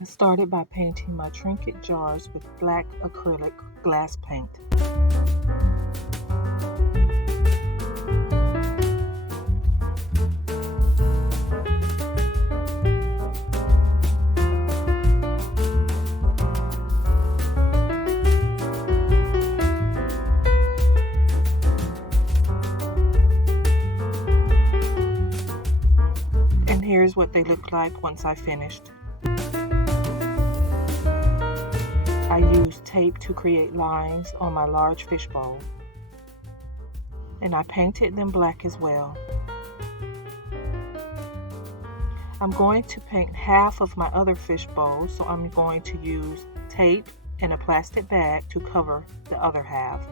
I started by painting my trinket jars with black acrylic glass paint. And here's what they look like once I finished. I used tape to create lines on my large fishbowl, and I painted them black as well. I'm going to paint half of my other fishbowl, so I'm going to use tape and a plastic bag to cover the other half.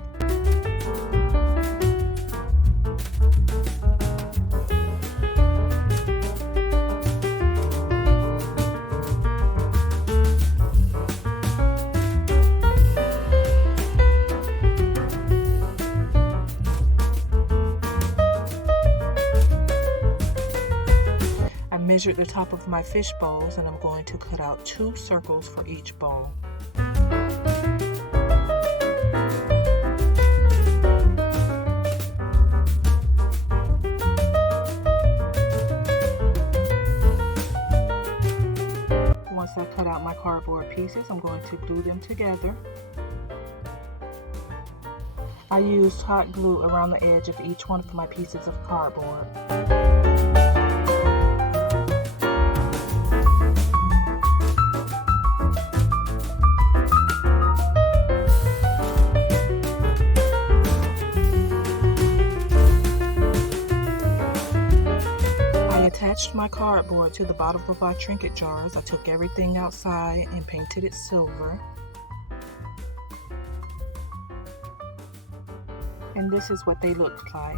I measured the top of my fish bowls, and I'm going to cut out 2 circles for each bowl. Once I cut out my cardboard pieces, I'm going to glue them together. I used hot glue around the edge of each one of my pieces of cardboard. I attached my cardboard to the bottom of my trinket jars. I took everything outside and painted it silver. And this is what they looked like.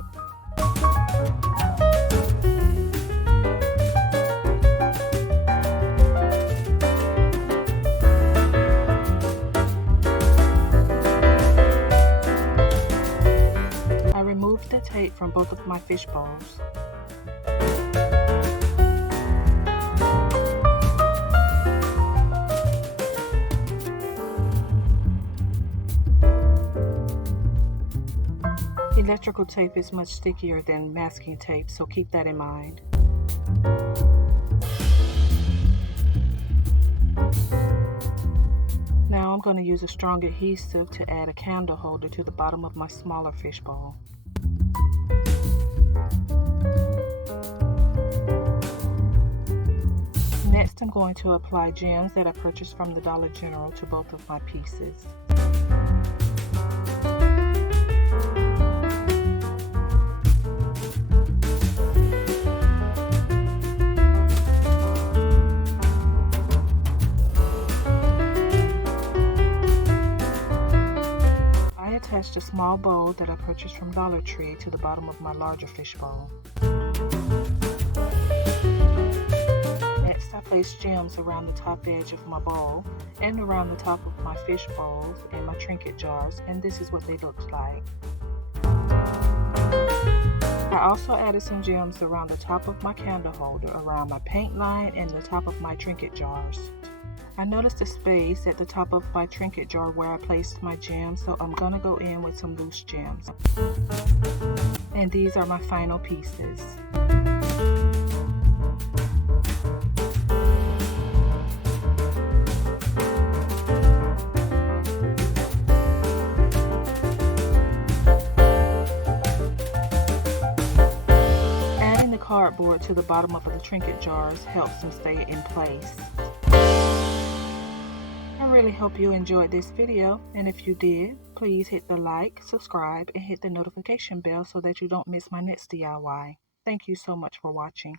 I removed the tape from both of my fish bowls. Electrical tape is much stickier than masking tape, so keep that in mind. Now I'm going to use a strong adhesive to add a candle holder to the bottom of my smaller fish bowl. Next, I'm going to apply gems that I purchased from the Dollar General to both of my pieces. I attached a small bowl that I purchased from Dollar Tree to the bottom of my larger fish bowl. Next, I placed gems around the top edge of my bowl and around the top of my fish bowls and my trinket jars, and this is what they looked like. I also added some gems around the top of my candle holder, around my paint line, and the top of my trinket jars. I noticed a space at the top of my trinket jar where I placed my gems, so I'm going to go in with some loose gems. And these are my final pieces. Adding the cardboard to the bottom of the trinket jars helps them stay in place. I really hope you enjoyed this video, and if you did, please hit the like, subscribe, and hit the notification bell so that you don't miss my next DIY. Thank you so much for watching.